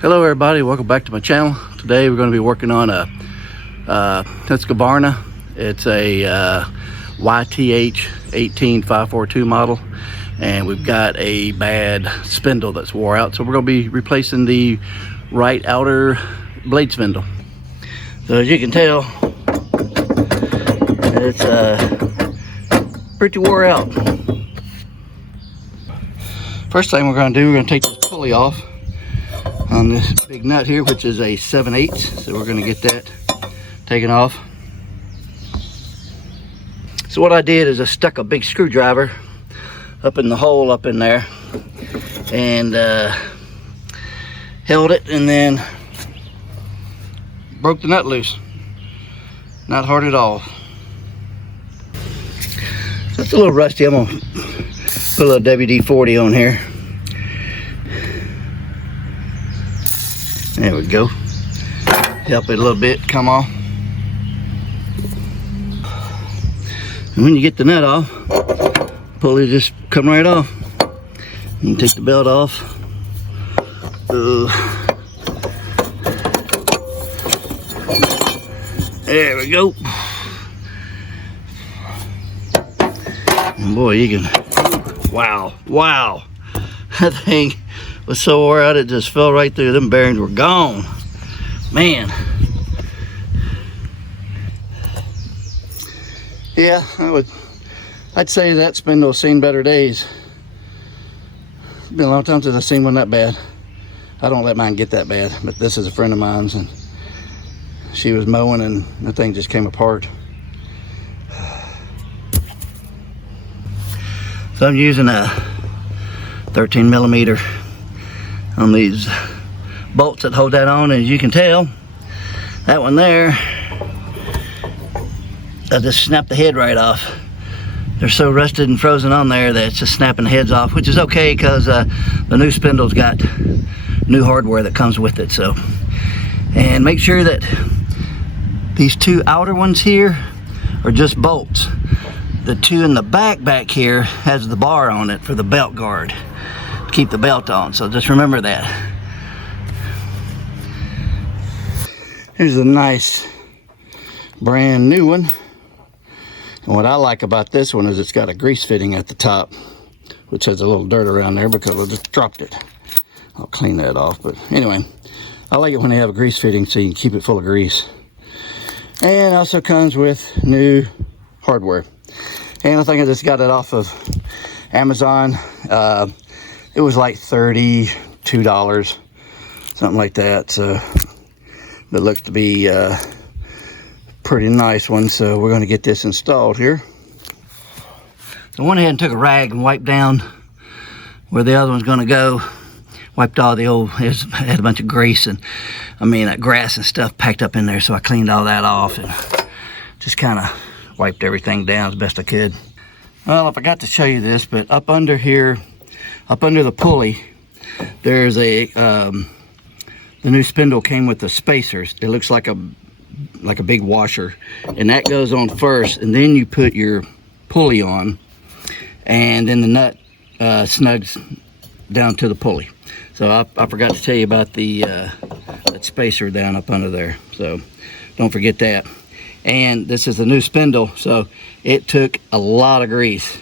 Hello everybody, welcome back to my channel. Today we're going to be working on a Husqvarna. It's a YTH 18542 model, and we've got a bad spindle that's wore out, so we're going to be replacing the right outer blade spindle. So as you can tell, it's pretty wore out. First thing we're going to do, we're going to take this pulley off on this big nut here, which is a 7/8. So we're going to get that taken off. So what I did is I stuck a big screwdriver up in the hole up in there and held it, and then broke the nut loose. Not hard at all. So it's a little rusty. I'm gonna put a little WD-40 on here. There we go. Help it a little bit come off. And when you get the nut off, pulley just come right off. You can take the belt off. There we go. And boy, you can, wow. That thing was so wore out, it just fell right through. Them bearings were gone. Man. Yeah, I'd say that spindle's seen better days. It's been a long time since I've seen one that bad. I don't let mine get that bad, but this is a friend of mine's, and she was mowing and the thing just came apart. So I'm using a 13mm on these bolts that hold that on, and as you can tell, that one there, I just snapped the head right off. They're so rusted and frozen on there that it's just snapping the heads off, which is okay because the new spindle's got new hardware that comes with it. So, and make sure that these two outer ones here are just bolts. The two in the back here has the bar on it for the belt guard to keep the belt on, so just remember that. Here's a nice brand new one, and what I like about this one is it's got a grease fitting at the top, which has a little dirt around there because I just dropped it. I'll clean that off, but anyway, I like it when they have a grease fitting so you can keep it full of grease. And also comes with new hardware. And I think I just got it off of Amazon. It was like $32, something like that. So it looks to be a pretty nice one. So we're going to get this installed here. So I went ahead and took a rag and wiped down where the other one's going to go. Wiped all the old, it had a bunch of grease and grass and stuff packed up in there. So I cleaned all that off and just kind of wiped everything down as best I could. Well, I forgot to show you this, but up under here, up under the pulley, there's a the new spindle came with the spacers. It looks like a big washer, and that goes on first, and then you put your pulley on, and then the nut snugs down to the pulley. So I forgot to tell you about the that spacer down up under there, so don't forget that. And this is the new spindle, so it took a lot of grease.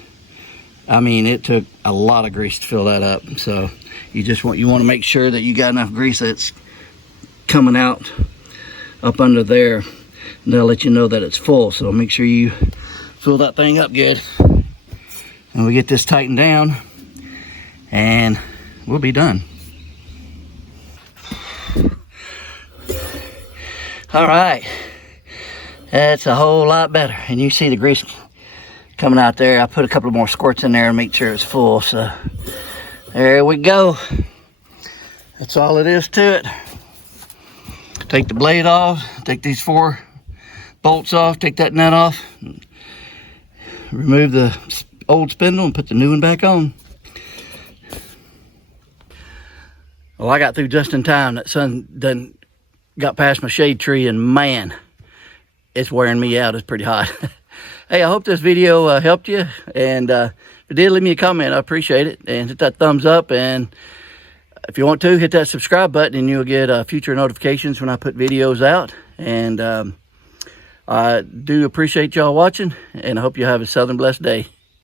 It took a lot of grease to fill that up. So you want to make sure that you got enough grease that's coming out up under there, and they'll let you know that it's full. So make sure you fill that thing up good. And we get this tightened down, and we'll be done. All right. That's a whole lot better, and you see the grease coming out there. I put a couple more squirts in there and make sure it's full. So there we go. That's all it is to it. Take the blade off, take these 4 bolts off, take that nut off, remove the old spindle and put the new one back on. Well, I got through just in time. That sun done got past my shade tree, and man, it's wearing me out. It's pretty hot. Hey, I hope this video helped you, and if it did, leave me a comment. I appreciate it, and hit that thumbs up, and if you want to, hit that subscribe button and you'll get future notifications when I put videos out. And I do appreciate y'all watching, and I hope you have a southern blessed day.